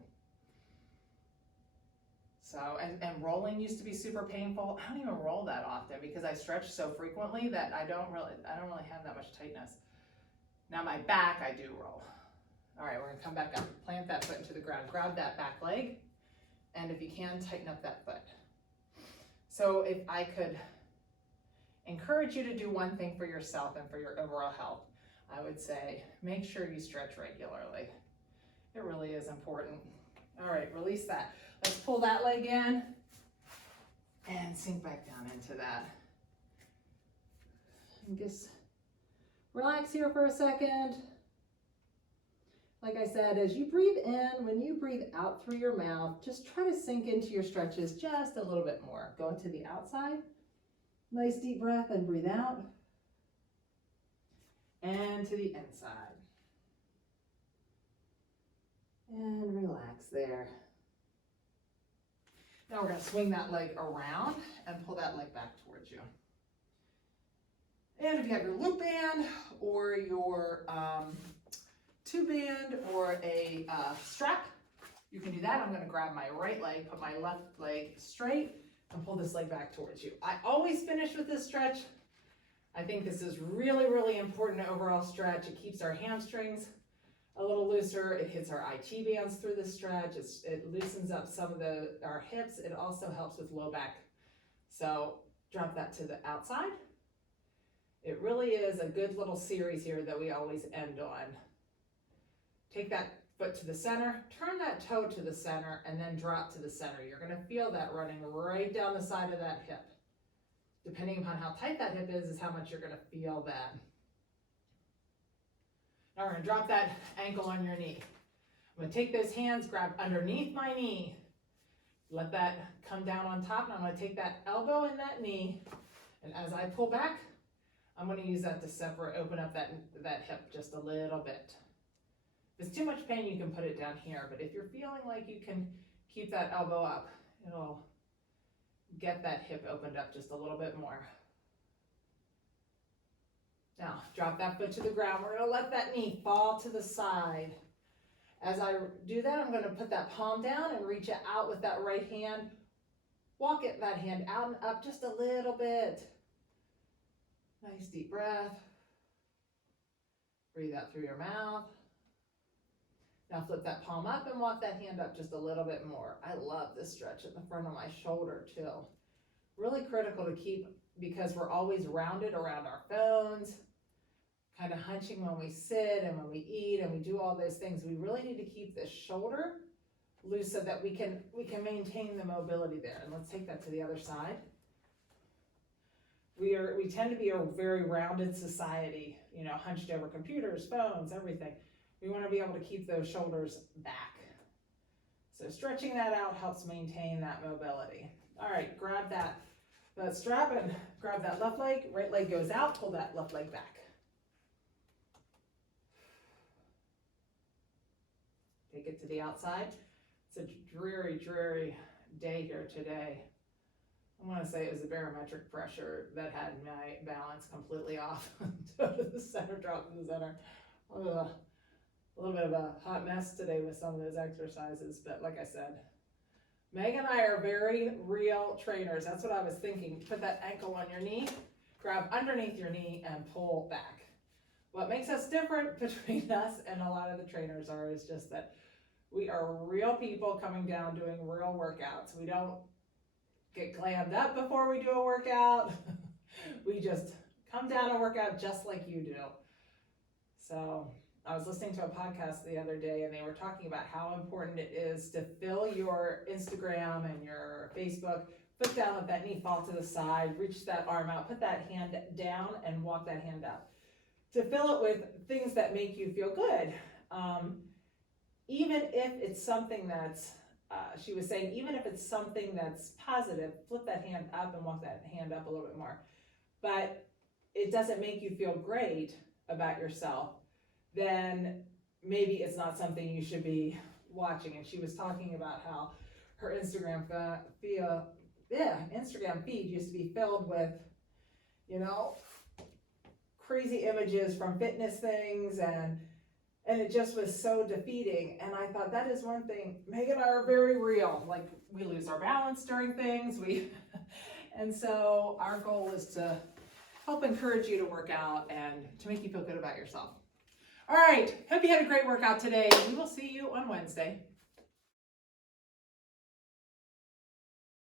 So, and rolling used to be super painful. I don't even roll that often because I stretch so frequently that I don't really have that much tightness. Now my back, I do roll. All right, we're gonna come back up, plant that foot into the ground, grab that back leg, and if you can, tighten up that foot. So if I could encourage you to do one thing for yourself and for your overall health, I would say make sure you stretch regularly. It really is important. All right, release that. Let's pull that leg in and sink back down into that. And just relax here for a second. Like I said, as you breathe in, when you breathe out through your mouth, just try to sink into your stretches just a little bit more. Go to the outside. Nice deep breath and breathe out. And to the inside. And relax there. Now we're going to swing that leg around and pull that leg back towards you. And if you have your loop band or your tube band or a strap, you can do that. I'm going to grab my right leg, put my left leg straight, and pull this leg back towards you. I always finish with this stretch. I think this is really, really important overall stretch. It keeps our hamstrings a little looser. It hits our IT bands through the stretch. It loosens up some of our hips. It also helps with low back. So drop that to the outside. It really is a good little series here that we always end on. Take that foot to the center, turn that toe to the center, and then drop to the center. You're gonna feel that running right down the side of that hip. Depending upon how tight that hip is how much you're gonna feel that. Now we're gonna drop that ankle on your knee. I'm gonna take those hands, grab underneath my knee. Let that come down on top, and I'm gonna take that elbow and that knee, and as I pull back, I'm gonna use that to separate, open up that hip just a little bit. If it's too much pain, you can put it down here, but if you're feeling like you can keep that elbow up, it'll get that hip opened up just a little bit more. Now, drop that foot to the ground. We're gonna let that knee fall to the side. As I do that, I'm going to put that palm down and reach it out with that right hand. Walk that hand out and up just a little bit. Nice deep breath. Breathe out through your mouth. Now flip that palm up and walk that hand up just a little bit more. I love this stretch at the front of my shoulder too. Really critical to keep, because we're always rounded around our phones, kind of hunching when we sit and when we eat and we do all those things. We really need to keep this shoulder loose so that we can maintain the mobility there. And let's take that to the other side. We tend to be a very rounded society, you know, hunched over computers, phones, everything. We want to be able to keep those shoulders back. So stretching that out helps maintain that mobility. All right, grab that strap and grab that left leg. Right leg goes out, pull that left leg back. Take it to the outside. It's a dreary, dreary day here today. I want to say it was the barometric pressure that had my balance completely off. Go to the center, drop to the center. Ugh. A little bit of a hot mess today with some of those exercises, but like I said, Meg and I are very real trainers. That's what I was thinking. Put that ankle on your knee, grab underneath your knee, and pull back. What makes us different between us and a lot of the trainers is just that we are real people coming down doing real workouts. We don't get glammed up before we do a workout. We just come down and work out just like you do. So I was listening to a podcast the other day and they were talking about how important it is to fill your Instagram and your Facebook, put down, let that knee fall to the side, reach that arm out, put that hand down and walk that hand up. To fill it with things that make you feel good. Even if it's something that's, she was saying, even if it's something that's positive, flip that hand up and walk that hand up a little bit more. But it doesn't make you feel great about yourself, then maybe it's not something you should be watching. And she was talking about how her Instagram feed used to be filled with, you know, crazy images from fitness things, and it just was so defeating. And I thought that is one thing. Meg and I are very real. Like, we lose our balance during things. And so our goal is to help encourage you to work out and to make you feel good about yourself. All right, hope you had a great workout today. We will see you on Wednesday.